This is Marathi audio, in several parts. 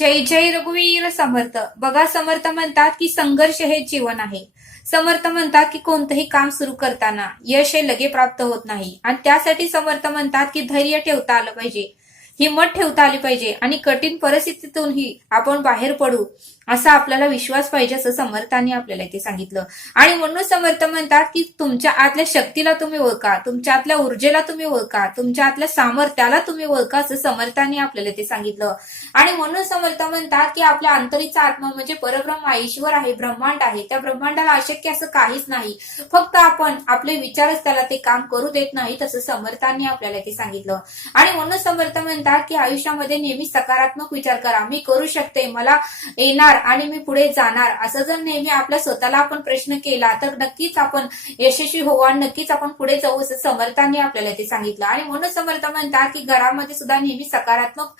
जय जय रघुवीर समर्थ. बघा समर्थ म्हणतात की संघर्ष हे जीवन आहे. समर्थ म्हणतात की कोणतंही काम सुरू करताना यश हे लगे प्राप्त होत नाही. आणि त्यासाठी समर्थ म्हणतात की धैर्य ठेवता आलं पाहिजे. हिंमत ठेवता आली पाहिजे. आणि कठीण परिस्थितीतूनही आपण बाहेर पडू. असा आपल्याला विश्वास पाहिजे असं समर्थांनी आपल्याला इथे सांगितलं. आणि म्हणून समर्थ म्हणतात की तुमच्या आतल्या शक्तीला तुम्ही ओळखा तुमच्या आतल्या ऊर्जेला तुम्ही ओळखा तुमच्या आतल्या सामर्थ्याला तुम्ही ओळखा असं समर्थांनी आपल्याला ते सांगितलं. आणि म्हणून समर्थ म्हणतात की आपल्या आंतरिकचा आत्मा म्हणजे परब्रह्म ईश्वर आहे ब्रह्मांड आहे. त्या ब्रह्मांडाला अशक्य असं काहीच नाही. फक्त आपण आपले विचारच त्याला ते काम करू देत नाही तसं समर्थांनी आपल्याला ते सांगितलं. आणि म्हणून समर्थ म्हणतात की आयुष्यामध्ये नेहमी सकारात्मक विचार करा. मी करू शकते मला येणार. आणि मी पुढे जाणार. असं जर नेहमी आपल्या स्वतःला आपण प्रश्न केला तर नक्कीच आपण यशस्वी होऊ आणि नक्कीच आपण पुढे जाऊ असं समर्थांनी आपल्याला ते सांगितलं. आणि म्हणून समर्थ म्हणतात की घरामध्ये सुद्धा नेहमी सकारात्मक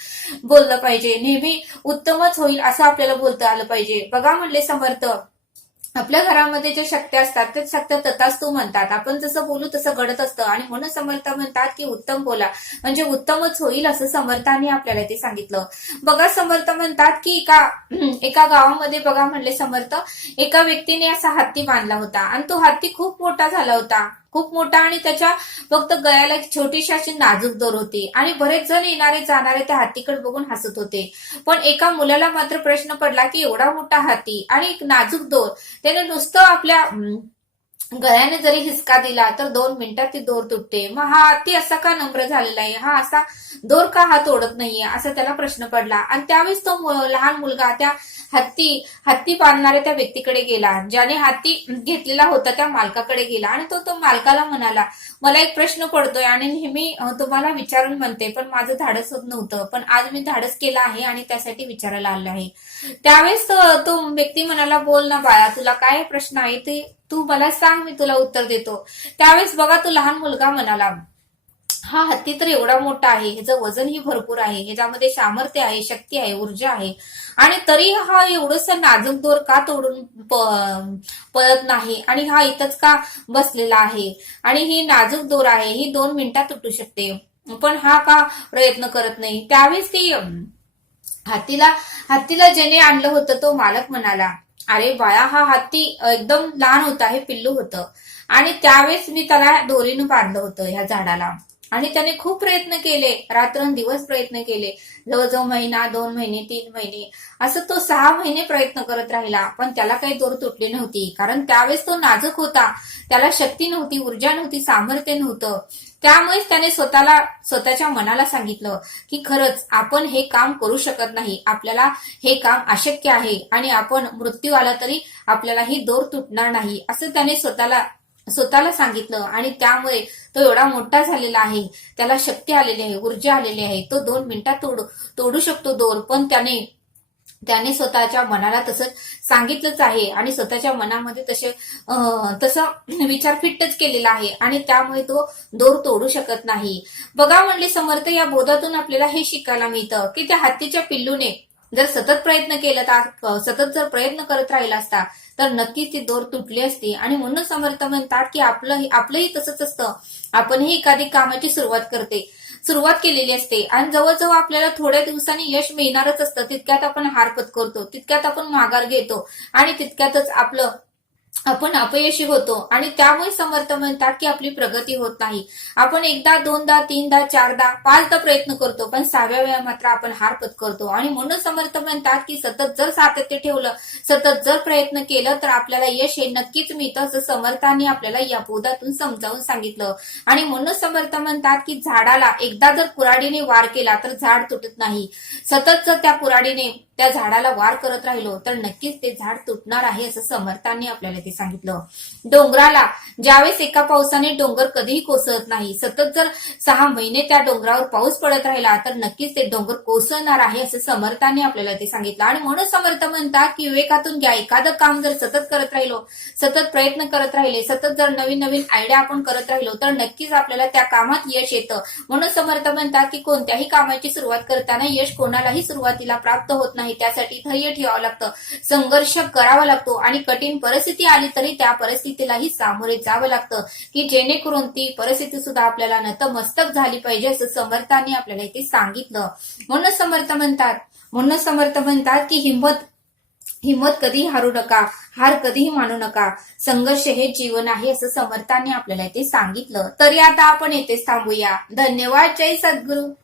बोललं पाहिजे. नेहमी उत्तमच होईल असं आपल्याला बोलता आलं पाहिजे. बघा म्हणले समर्थ आपल्या घरामध्ये जे शक्य असतात ते शक्ती तथास्तू म्हणतात. आपण जसं बोलू तसं घडत असतं. आणि म्हणून समर्थ म्हणतात की उत्तम बोला. म्हणजे उत्तमच होईल असं समर्थाने आपल्याला ते सांगितलं. बघा समर्थ म्हणतात की एका एका गावामध्ये बघा म्हणले समर्थ एका व्यक्तीने असा हत्ती बांधला होता. आणि तो हत्ती खूप मोठा झाला होता. खूप मोठा आणि त्याच्या फक्त गळ्याला एक छोटीशी अशी नाजूक दोर होती. आणि बरेच जण येणारे जाणारे त्या हत्तीकडे बघून हसत होते. पण एका मुलाला मात्र प्रश्न पडला की एवढा मोठा हाती आणि एक नाजूक दोर त्याने नुसतं आपल्या गळ्याने जरी हिसका दिला तर दोन मिनिटात ती दोर तुटते. मग हा हत्ती असा का नम्र झालेला आहे? हा असा दोर का हा तोडत नाहीये? असा त्याला प्रश्न पडला. आणि त्यावेळेस तो लहान मुलगा त्या हत्ती हत्ती पाळणाऱ्या त्या व्यक्तीकडे गेला. ज्याने हत्ती घेतलेला होता त्या मालकाकडे गेला. आणि तो तो मालकाला म्हणाला मला एक प्रश्न पडतोय आणि नेहमी तुम्हाला विचारून म्हणते पण माझं धाडस होत नव्हतं. पण आज मी धाडस केलं आहे आणि त्यासाठी विचारायला आलं आहे. त्यावेळेस तो व्यक्ती म्हणाला बोल ना बाळा तुला काय प्रश्न आहे ते तू मला सांग मी तुला उत्तर देतो. त्यावेळेस बघा तो लहान मुलगा म्हणाला हा हत्ती तर एवढा मोठा आहे ह्याचं वजनही भरपूर आहे ह्याच्यामध्ये सामर्थ्य आहे शक्ती आहे ऊर्जा आहे. आणि तरी हा एवढस नाजूक दोर का तोडून प- पळत नाही? आणि हा इथंच का बसलेला आहे? आणि ही नाजूक दोर आहे ही दोन मिनिटात तुटू शकते. पण हा का प्रयत्न करत नाही? त्यावेळेस ती हत्तीला हत्तीला ज्याने आणलं होतं तो मालक म्हणाला अरे बाळा हा हत्ती एकदम लहान होता हे पिल्लू होतं. आणि त्यावेळेस मी त्याला दोरीनं बांधलं होतं ह्या झाडाला. आणि त्याने खूप प्रयत्न केले रात्रंदिवस प्रयत्न केले. जवळजवळ महिना दोन महिने तीन महिने असं तो सहा महिने प्रयत्न करत राहिला. पण त्याला काही दोर तुटली नव्हती. कारण त्यावेळेस तो नाजूक होता. त्याला शक्ती नव्हती ऊर्जा नव्हती सामर्थ्य नव्हतं. त्यामुळेच त्याने स्वतःला स्वतःच्या मनाला सांगितलं की खरंच आपण हे काम करू शकत नाही. आपल्याला हे काम अशक्य आहे. आणि आपण मृत्यू आला तरी आपल्याला ही दोर तुटणार नाही. असं त्याने स्वतःला स्वतःला सांगितलं आणि त्यामुळे तो एवढा मोठा झालेला आहे. त्याला शक्ती आलेली आहे ऊर्जा आलेली आहे. तो दोन मिनिटात तोडू तोडू शकतो दोर पण त्याने त्याने स्वतःच्या मनाला तसं सांगितलंच आहे आणि स्वतःच्या मनामध्ये तसे तसा तसं विचार फिट्टच केलेला आहे आणि त्यामुळे तो दोर तोडू शकत नाही. बघा म्हणले समर्थ या बोधातून आपल्याला हे शिकायला मिळतं की त्या हत्तीच्या पिल्लूने जर सतत प्रयत्न केला तर सतत जर प्रयत्न करत राहिला असता तर नक्कीच ती दोर तुटली असती. आणि म्हणून समर्थ म्हणतात की आपलं आपलंही तसंच असतं. आपणही एखादी कामाची सुरुवात करते. सुरुवात केलेली असते. आणि जवळजवळ आपल्याला थोड्या दिवसांनी यश मिळणारच असतं. तितक्यात आपण हार करतो. तितक्यात आपण माघार घेतो. आणि तितक्यातच आपलं आपण अपयशी होतो आणि त्यामुळे समर्थ म्हणतात की आपली प्रगती होत नाही. आपण एकदा दोनदा तीनदा चारदा पाचदा प्रयत्न करतो पण सहाव्या वेळा मात्र आपण हार पत्करतो. आणि म्हणून समर्थ म्हणतात की सतत जर सातत्य ठेवलं सतत जर प्रयत्न केलं तर आपल्याला यश हे नक्कीच मिळतं असं समर्थांनी आपल्याला या बोधातून समजावून सांगितलं. आणि म्हणून समर्थ म्हणतात की झाडाला एकदा जर कुराडीने वार केला तर झाड तुटत नाही. सतत जर त्या कुराडीने त्या झाडाला वार करत राहिलो तर नक्कीच ते झाड तुटणार आहे असं समर्थांनी आपल्याला ते सांगितलं. डोंगराला ज्यावेळेस एका पावसाने डोंगर कधीही कोसळत नाही सतत जर सहा महिने त्या डोंगरावर पाऊस पडत राहिला तर नक्कीच ते डोंगर कोसळणार आहे असं समर्थांनी आपल्याला ते सांगितलं. आणि म्हणून समर्थ म्हणतात की विवेकातून घ्या एखादं काम जर सतत करत राहिलो सतत प्रयत्न करत राहिले सतत जर नवीन नवीन आयडिया आपण करत राहिलो तर नक्कीच आपल्याला त्या कामात यश येतं. म्हणून समर्थ म्हणतात की कोणत्याही कामाची सुरुवात करताना यश कोणालाही सुरुवातीला प्राप्त होत नाही. त्यासाठी धैर्य ठेवावं लागतं. संघर्ष करावा लागतो आणि कठीण परिस्थिती आली तरी त्या परिस्थितीलाही सामोरे जावं लागतं. की जेणेकरून ती परिस्थिती सुद्धा आपल्याला नतमस्तक झाली पाहिजे असं समर्थांनी आपल्याला इथे सांगितलं. म्हणून समर्थ म्हणतात. म्हणून समर्थ म्हणतात की हिंमत हिंमत कधी हारू नका हार कधीही मानू नका. संघर्ष हे जीवन आहे असं समर्थांनी आपल्याला इथे सांगितलं. तरी आता आपण येथेच थांबूया. धन्यवाद. जय सद्गुरू.